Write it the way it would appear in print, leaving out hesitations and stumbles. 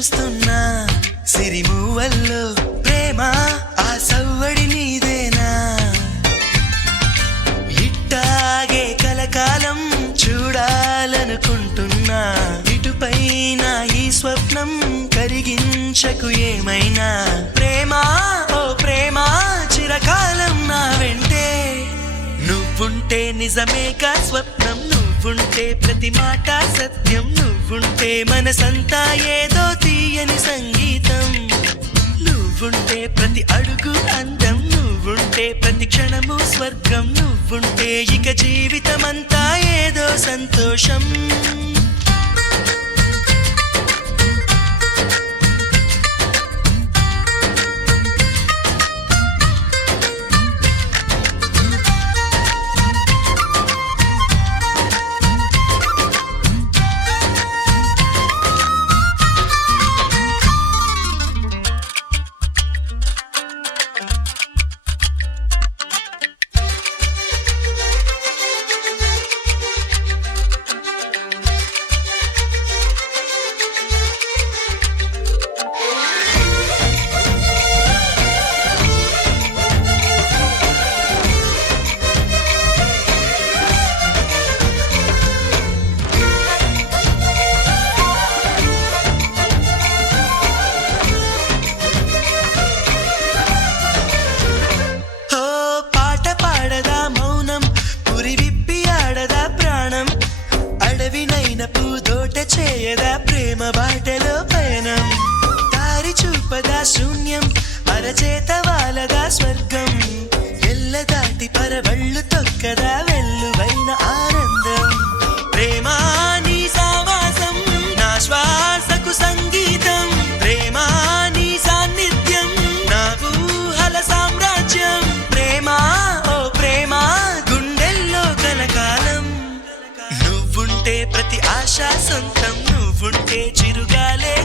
చూస్తున్నా సిరిమూవల్లో ప్రేమ ఆ సవ్వడి నీదేనా ఇట్టాగే కలకాలం చూడాలనుకుంటున్నా ఇటుపైన ఈ స్వప్నం కరిగించకు ఏమైనా ప్రేమ ఓ ప్రేమ చిరకాలం నా వెంటే నువ్వుంటే నిజమేగా స్వప్నం నువ్వుంటే ప్రతి మాట సత్యం నువ్వుంటే మనసంతా ఏదో తీయని సంగీతం నువ్వుంటే ప్రతి అడుగు అందం నువ్వుంటే ప్రతి క్షణము స్వర్గం నువ్వుంటే ఇక జీవితమంతా ఏదో సంతోషం చేయదా ప్రేమ బాటలో పయనం దారి చూపదా శూన్యం అరచేత వాలదా స్వర్గం ఎల్ల దాటి పరవళ్ళు తొక్కదా వెల్లువైన ఆనందం ప్రేమ నీ సావాసం నా శ్వాసకు సంగీతం ప్రేమ నీ సాన్నిధ్యం నా ఊహల సామ్రాజ్యం ప్రేమ ఓ ప్రేమ గుండెల్లో కలకాలం నువ్వుంటే ప్రతి ఆశ సొంతం నువ్వుంటే చిరుగాలే